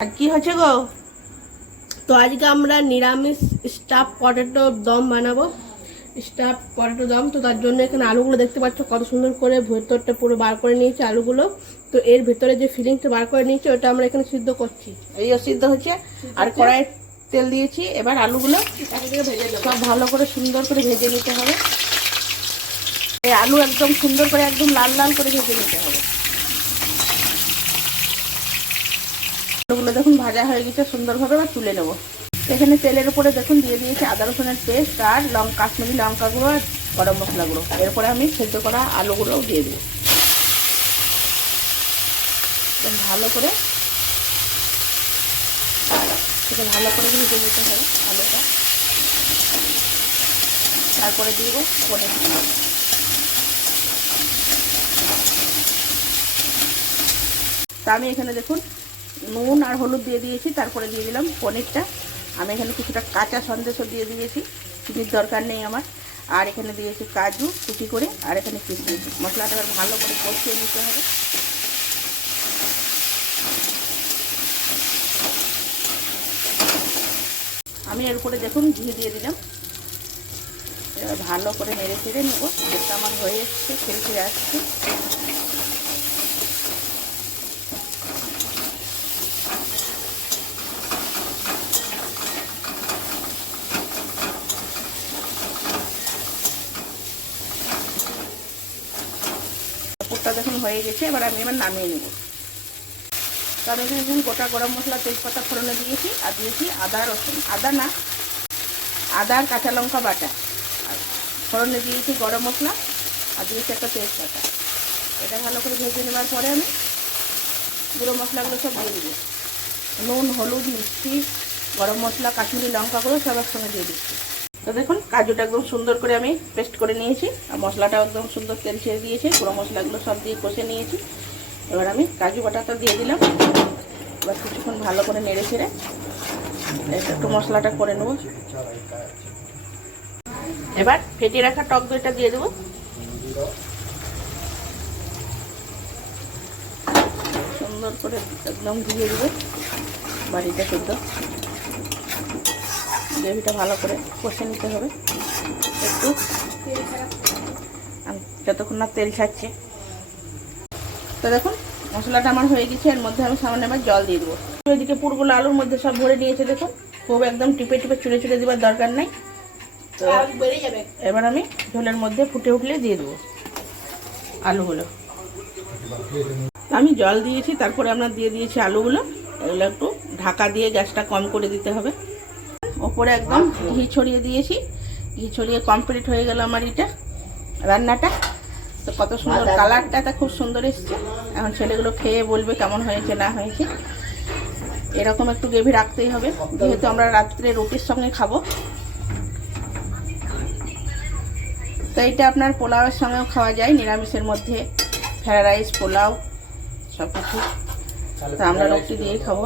আর কি হচ্ছে গো? তো আজকে আমরা নিরামিষ স্টাফ পটেটো দম বানাবো। স্টাফ পটেটো দম। তো তার জন্য এখানে আলুগুলো দেখতে পাচ্ছ কত সুন্দর করে ভেতরটা পুরো বার করে নিয়েছি আলুগুলো। তো এর ভেতরে যে ফিলিংসটা বার করে নিয়েছি ওটা আমরা এখানে সিদ্ধ করছি। এই সিদ্ধ হচ্ছে আর কড়াই তেল দিয়েছি। এবার আলুগুলো সব ভালো করে সুন্দর করে ভেজে নিতে হবে। এই আলু একদম সুন্দর করে একদম লাল লাল করে ভেজে নিতে হবে। আলুগুলো দেখুন ভাজা হয়ে গেছে সুন্দরভাবে। এবার তুলে নেবো। এখানে তেলের উপরে দেখুন দিয়ে দিয়েছি আদা রসুনের পেস্ট আর কাশ্মীরি লঙ্কা গুঁড়ো আর গরম মশলা গুঁড়ো। এরপরে আমি সেদ্ধ করা আলুগুলোও দিয়ে দেবো। ভালো করে সেটা ভালো করে ভেজে নিতে হবে আলুটা। তারপরে দিয়ে দেবো পনির। তা আমি এখানে দেখুন নুন আর হলুদ দিয়ে দিয়েছি। তারপরে দিয়ে দিলাম পনিরটা। আমি এখানে কিছুটা কাঁচা সন্দেশও দিয়ে দিয়েছি, চিনির দরকার নেই আমার। আর এখানে দিয়েছি কাজু কুচি করে, আর এখানে কিশমিশ। মশলাটা ভালো করে কষিয়ে নিতে হবে। আমি এর উপরে দেখুন ঘি দিয়ে দিলাম। এবার ভালো করে নেড়ে চেড়ে নেবো। যেটা আমার হয়ে এসছে ছেড়ে আসছে। পুরটা দেখুন হয়ে গেছে। এবার আমি নামিয়ে নেব। তার এখানে দেখুন গোটা গরম মশলা তেজপাতা ফোড়নে দিয়েছি আর দিয়েছি আদা রসুন আদা আর কাঁচা লঙ্কা বাটা। আর ফোড়নে দিয়েছি গরম মশলা আর দিয়েছি একটা তেজপাতা। এটা ভালো করে ভেজে নেওয়ার পরে আমি গুঁড়ো মশলাগুলো সব দিয়ে দেবো। নুন হলুদ মিষ্টি গরম মশলা কাশ্মীরি লঙ্কাগুলো সব একসঙ্গে দিয়ে দিচ্ছি। তো দেখুন কাজুটা একদম সুন্দর করে আমি পেস্ট করে নিয়েছি আর মশলাটাও একদম সুন্দর তেল ছেড়ে দিয়েছি। গুঁড়ো মশলাগুলো সব দিয়ে কষে নিয়েছি। এবার আমি কাজু বাটাটা দিয়ে দিলাম। এবার কিছুক্ষণ ভালো করে নেড়ে ছেড়ে একটু মশলাটা করে নেব। এবার ফেটিয়ে রাখা টক দইটা দিয়ে দেবো। সুন্দর করে একদম দিয়ে দেবো বাড়িটা শুদ্ধ। গ্রেভিটা ভালো করে কষে নিতে হবে একটু, যতক্ষণ না তেল ছাড়ছে। তো দেখুন মশলাটা আমার হয়ে গেছে। এর মধ্যে আমি সামান্য এবার জল দিয়ে দেবো। ওইদিকে পুরগুলো আলুর মধ্যে সব ভরে নিয়েছে দেখুন। খুব একদম টিপে টিপে চুড়ে চুড়ে দেওয়ার দরকার নেই। তো এবার আমি ঝোলের মধ্যে ফুটে উঠলে দিয়ে দেবো আলুগুলো। আমি জল দিয়েছি, তারপরে আমরা দিয়ে দিয়েছি আলুগুলো। এগুলো একটু ঢাকা দিয়ে গ্যাসটা কম করে দিতে হবে। ওপরে একদম ঘি ছড়িয়ে দিয়েছি। ঘি ছড়িয়ে কমপ্লিট হয়ে গেল আমার এটা রান্নাটা। তো কত সুন্দর কালারটা খুব সুন্দর এসছে। এখন ছেলেগুলো খেয়ে বলবে কেমন হয়েছে না হয়েছে। এরকম একটু গ্রেভি রাখতেই হবে, যেহেতু আমরা রাত্রে রুটির সঙ্গে খাবো। তো এটা আপনার পোলাওয়ের সঙ্গেও খাওয়া যায়, নিরামিষের মধ্যে ফ্রাইড রাইস পোলাও সব কিছু। তো আমরা রুটি দিয়েই খাবো।